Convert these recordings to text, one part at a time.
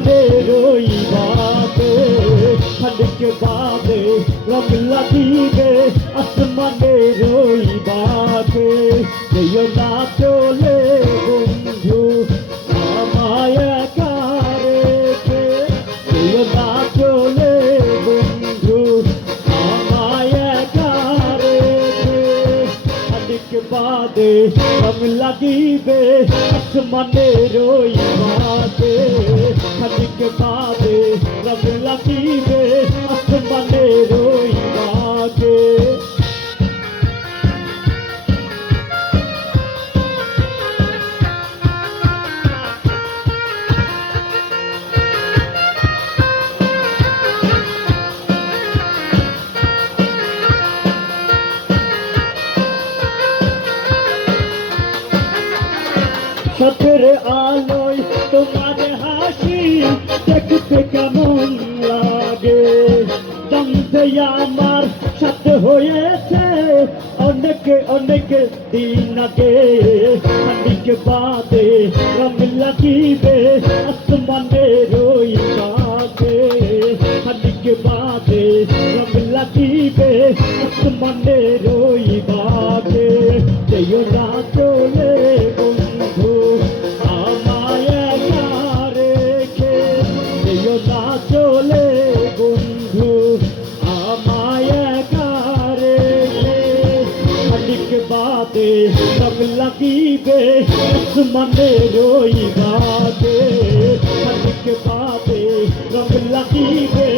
আসমানের ওই বাদে খানিক বাদে রং লাগিবে আসমানের ওই বাদে যেও না চলে বন্ধু আমায় একা রেখে যেও না চলে বন্ধু আমায় একা রেখে খানিক বাদে রং লাগিবে আসমানের ওই বাদে খানিক বাদে রং লাগিবে আসমানের ওই বাদে চোখের আলোয় তোমার হাসি দেখতে কেমন লাগে জানতে আমার সাথে হয়েছে অনেক অনেক দিন আগে খানিক বাদে রং লাগিবে আসমানের ওই বাদে খানিক বাদে রং লাগিবে আসমানের ওই বাদে যেও না চলে বন্ধু আমায় একা রেখে যেও না চলে বন্ধু আমায় একা রেখে খানিক বাদে রং লাগিবে আসমানের ওই বাদে খানিক বাদে রং লাগিবে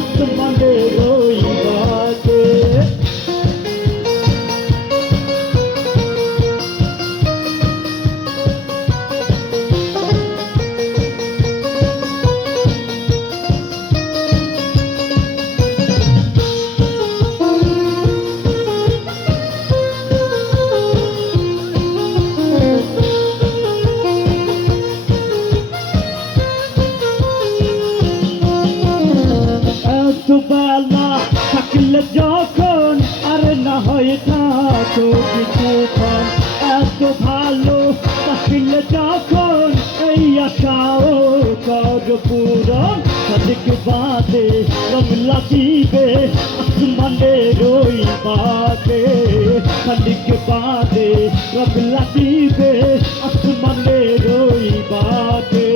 আসমানের ওই বাদে বেলা থাকলে যখন আর না হয় থাকো কিছুক্ষণ এত ভালো থাকলে যখন এই আশাও কর পূরণ খানিক বাদে রং লাগিবে আসমানের ওই বাদে খানিক বাদে রং লাগিবে আসমানের ওই বাদে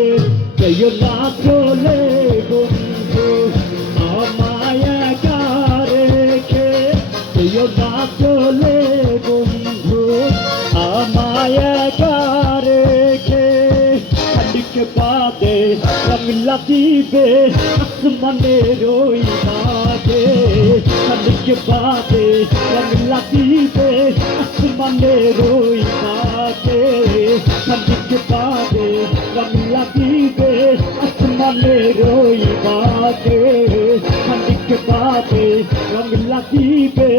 যেও না চলে বন্ধু আমায় একা রেখে যেও না চলে বন্ধু আমায় একা রেখে খানিক বাদে রং লাগিবে আসমানের ওই বাদে খানিক বাদে রং লাগিবে আসমানের ওই বাদে খানিক বাদে রং লাগিবে আসমানের ওই বাদে খানিক বাদে রং লাগিবে